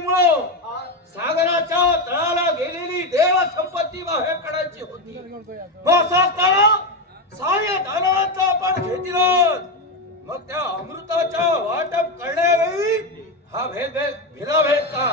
युक्तीमुळं सागराच्या तळाला गेलेली देव संपत्ती बाहेर काढायची होती. मग असं असताना सहाय्य दानवांचा आपण घेतलं. मग त्या अमृताच्या वाटप करण्यावेळी हा भेदाभेद का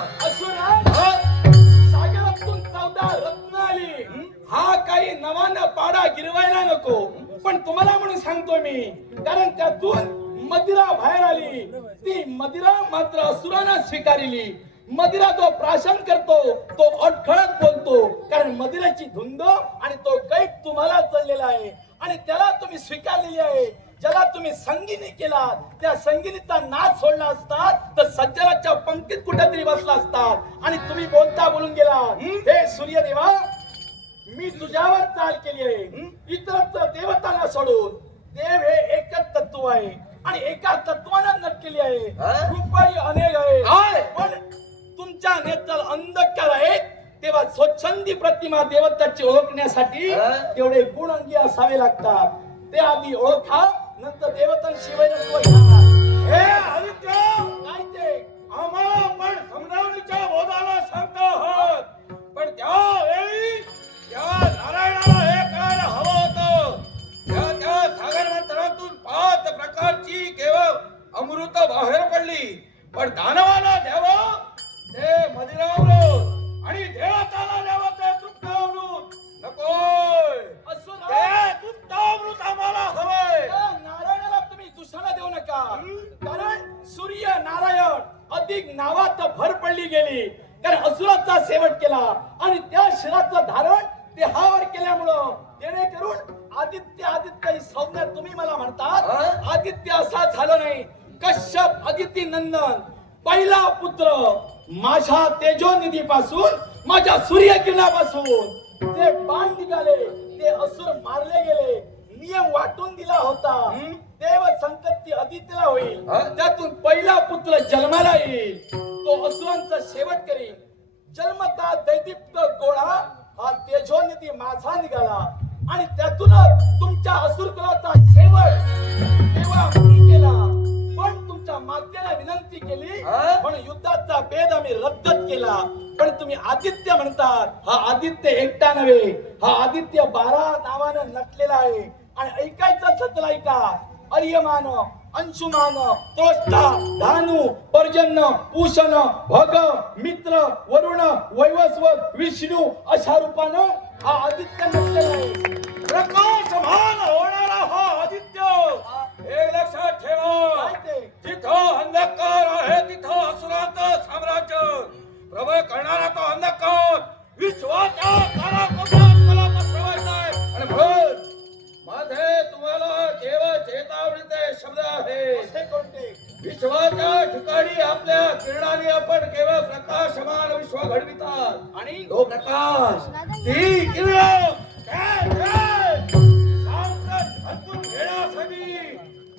सागरातून 14 रत्न आली. हा काही नवानं पाडा गिरवायला नको, पण तुम्हाला म्हणून सांगतो मी, कारण त्यातून मदिरा बाहेर आली. ती मदिरा मात्र असुरांना स्वीकारली. मदिरा जो प्राशन करतो तो अडखळत बोलतो, कारण मदिराची धुंद आणि तो कैक तुम्हाला चाललेला आहे आणि त्याला तुम्ही स्वीकारलेली आहे. ज्याला तुम्ही संगीनी केला त्या संगीनीचा नाच सोडला असता तर सज्जनाच्या पंक्तीत कुठेतरी बसला असतात आणि तुम्ही बोलून गेला. हे सूर्यदेवा, मी तुझ्यावर चाल केली आहे. इतरत्र देवतांना सोडून देव हे एकच तत्व आहे आणि एका तत्वानं नटलेली आहे. रूपही अनेक आहे, पण तुमच्या नेत्रात अंधकार आहेत. तेव्हा स्वच्छंदी प्रतिमा देवताची ओळखण्यासाठी तेवढे गुण अंगी असावे लागतात. ते आधी ओळखा, नंतर देवतांशिवाय हे आदित्य, काय ते आम्हाला पण समजावणीच्या बोधाला सांगतो आहोत, पण त्यावेळी त्या नारायणाला हे करायला हवं होतं. त्या सागर मंथनातून 5 प्रकारची केवळ अमृत बाहेर पडली, पण दानवाला द्यावं ते मदिरामृत आणि देवताला द्यावं ते तृप्तामृत नकोय. ते तृप्तामृत आम्हाला हवंय. नारायणाला तुम्ही दुसरा देऊ नका, कारण सूर्य नारायण अधिक नावात भर पडली गेली. कारण असुराचा शेवट केला आणि त्या शिराचं धारण देहावर केल्यामुळं जेणेकरून आदित्य ही संज्ञा तुम्ही मला म्हणतात. आदित्य असा झालं नाही. कश्यप अदिती नंदन पहिला पुत्र माझ्या तेजोनिधी पासून, माझ्या सूर्यकिरणापासून ते बाण निघाले, ते असुर मारले गेले. नियम वाटून दिला होता, देव संकल्पी अदितीला होईल, त्यातून पहिला पुत्र जन्माला येईल, तो असुरांचा शेवट करील. जन्मता दैदीप्त गोळा हा तेजोनिधी माझा निघाला आणि त्यातूनच तुमच्या असुर कुलाचा शेवट तेव्हा मी केला. पण तुमच्या मातेला विनंती केली म्हणून युद्धाचा भेद आम्ही रद्द केला. पण तुम्ही आदित्य म्हणतात. हा आदित्य एकटा नव्हे, हा आदित्य 12 नावानं नटलेला आहे. आणि ऐकायचं सतला ऐका. अर्यमान, अंशुमान, त्वष्टा, धानु, पर्जन्य, पूषण, भग, मित्र, वरुण, वैवस्वत, विष्णू अशा रूपानं हा आदित्य नटलेला आहे. प्रकाशमान होणारा हा आदित्य, हे लक्षात ठेवा. जिथं अंधकार आहे तिथं असुरांचं साम्राज्य. प्रबळ करणारा तो अंधकार विश्वाच्या कानाकोपऱ्यात मला पसरवायचा आहे. आणि म्हणून माझे तुम्हाला केवळ चेतावणीचे शब्द आहे. कोणते? विश्वाच्या ठिकाणी आपल्या किरणाने आपण केवळ प्रकाशमान विश्व घडवितात आणि तो प्रकाश, ती किरण हटकून घेण्यासाठी,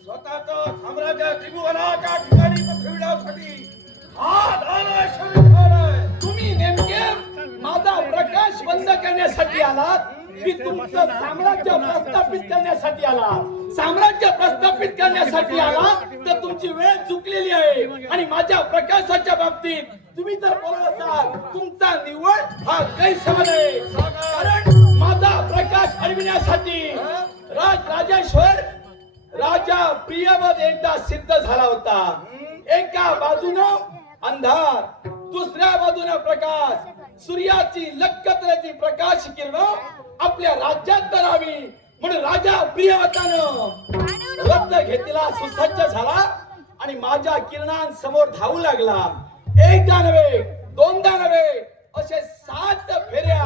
स्वतःच साम्राज्य त्रिभुवनाच्या ठिकाणी पसरविण्यासाठी हा दानव आहे. तुम्ही नेमके माझा प्रकाश बंद करण्यासाठी आलात की तुमचं साम्राज्य प्रस्थापित करण्यासाठी आला? साम्राज्य प्रस्थापित करण्यासाठी आला तर तुमची वेळ चुकलेली आहे. आणि माझ्या प्रकाशाच्या बाबतीत तुम्ही जर बोलत असाल तुमचा निवड हा गैरसमज आहे. कारण माझा प्रकाश हरविण्यासाठी राजेश्वर राजा प्रियवद एकदा सिद्ध झाला होता. एका बाजूनं अंधार, दुसऱ्या बाजूने प्रकाश. सूर्याची लखतऱ्याची प्रकाश किरण आपल्या राज्यात करावी म्हणून राजा प्रियवतानं रथ घेतला, सुसज्ज झाला आणि माझ्या किरणांसमोर धावू लागला. एकदा नव्हे, दोनदा नव्हे, असे 7 फेऱ्या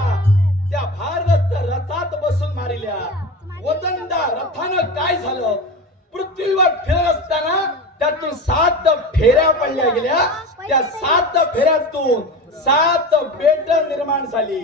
त्या भारदस्त रथात बसून मारिल्या. वजनदार रथानं काय झालं, पृथ्वीवर फिरत असताना त्यातून 7 फेऱ्या पडल्या गेल्या. त्या 7 फेऱ्यातून 7 बेट निर्माण झाली,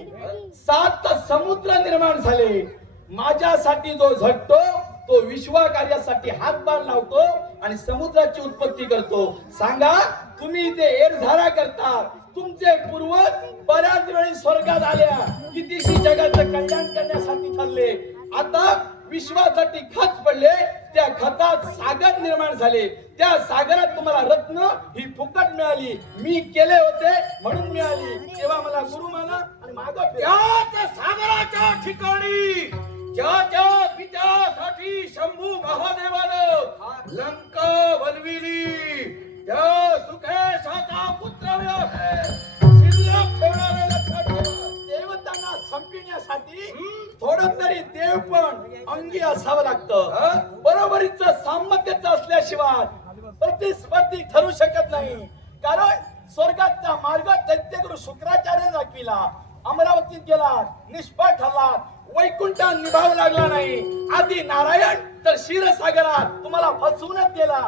7 समुद्र निर्माण झाले. माझ्यासाठी जो झटतो तो विश्व कार्यासाठी हातभार लावतो आणि समुद्राची उत्पत्ती करतो. सांगा, तुम्ही ते एरझारा करता. तुमचे पूर्वज बऱ्याच वेळी स्वर्गात आल्या, कितीशी जगाचं कल्याण करण्यासाठी ठरले. आता विश्वासाठी खच पडले, त्या खतात सागर निर्माण झाले, त्या सागरात तुम्हाला रत्न ही फुकट मिळाली, मी केले होते म्हणून मिळाली, तेव्हा मला गुरु माना आणि मागं फिरा. त्याच सागराच्या ठिकाणी ज्याच्या पित्यासाठी शंभू महादेवानं लंका बनविली, त्या सुखेशाचा पुत्र शिल्लक ठेवणारे लक्षात ठेवा. देवतांना संपविण्यासाठी थोडं तरी देव पण अंगी असावं लागतं. बरोबरीचं सामर्थ्याचं असल्याशिवाय प्रतिस्पर्धी ठरू शकत नाही. कारण स्वर्गाचा मार्ग दैत्यगुरु शुक्राचार्य दाखविला, अमरावतीत गेला, निष्फळ ठरला, वैकुंठात निभावू लागला नाही. आधी नारायण तर क्षीरसागरात तुम्हाला फसवूनच गेला.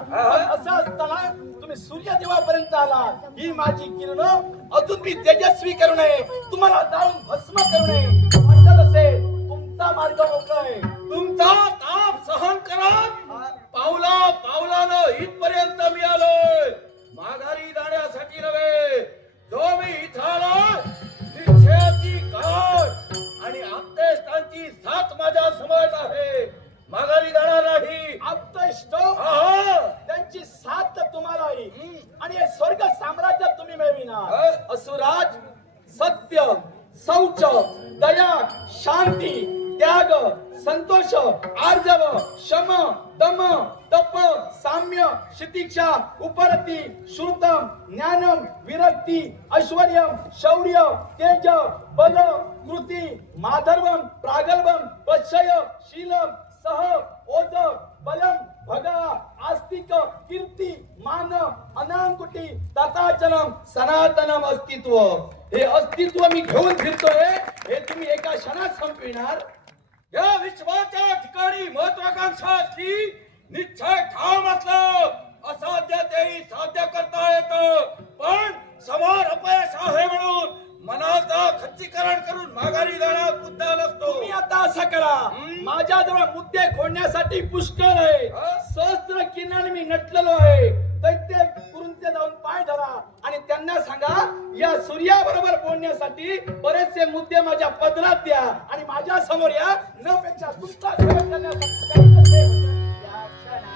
असं असताना तुम्ही सूर्यदेवापर्यंत आला. ही माझी किरण अजून मी तेजस्वी करू नये, तुम्हाला जाळून भस्म करू नये वाटत असेल, तुमचा मार्ग मोकळा आहे. तुमचा ताप सहन करत पावला पावलानं इथपर्यंत मी आलोय. माघारी जाण्यासाठी नव्हे, जो मी इथं आलो निश्चयाची गाठ आणि आपतेष्टांची साथ माझ्या समोर आहे. माघारी जाणार नाही. आप्तइष्ट हा. त्यांची साथ तर तुम्हाला येईल आणि हे स्वर्ग साम्राज्य तुम्ही मिळविणार. असुराज सत्य, शौच, दया, शांती, त्याग, संतोष, आर्जव, शम, दम, तप, साम्य, शितिक्षा, उपरती, श्रुतम, ज्ञानम, विरक्ती, ऐश्वर्यम, शौर्य, तेज, बल, कृती, माधर्वम, प्रागल्भम, प्रशय, शीलम, सह, ओज, बलम, भगा, आस्तिक, कीर्ती, मान, अनांकुटी, तथाचलम, सनातनम अस्तित्व. हे अस्तित्व मी घेऊन फिरतोय, हे तुम्ही एका क्षणात संपविणार. या विश्वाच्या ठिकाणी महत्वाकांक्षा असली, निश्चय ठाम असलं, असाध्य तेही साध्य करता येतं. पण समोर अपयश आहे म्हणून मनाचा खच्चीकरण करून माघारी जाण्यात मुद्दा नसतो. तुम्ही आता असं करा, माझ्याजवळ मुद्दे खोडण्यासाठी पुष्कळ आहे. सहस्त्र किरणाने मी नटलेलो आहे. दैत्य गुरूंचे जाऊन पाय धरा आणि त्यांना सांगा, या सूर्याबरोबर बोलण्यासाठी बरेचसे मुद्दे माझ्या पदरात द्या आणि माझ्या समोर या. न पेक्षा तुमचा सेवा करण्यासाठी काही नसेल. या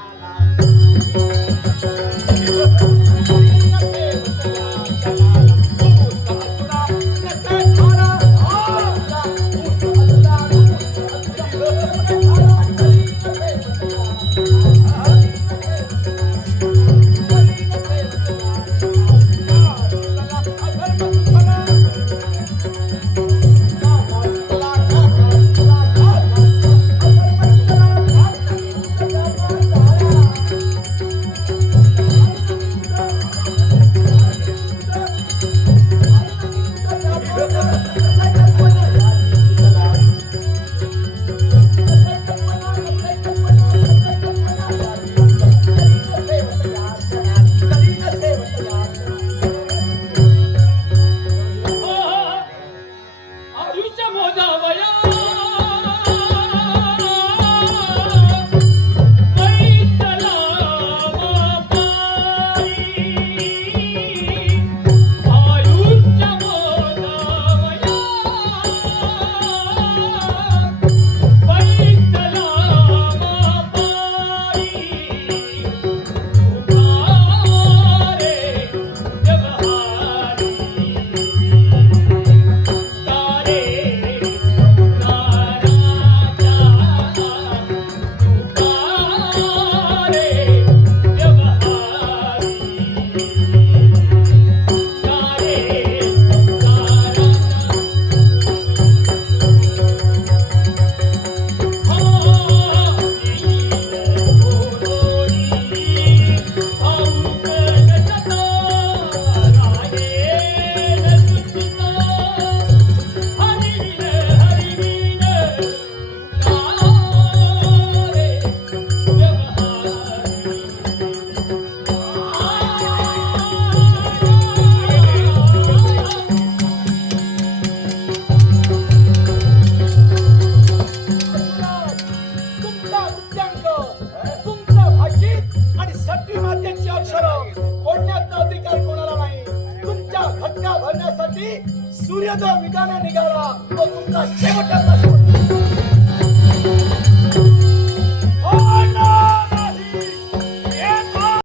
सूर्योदय विधाने निघाला तो तुमचा शेवटचा शेवट.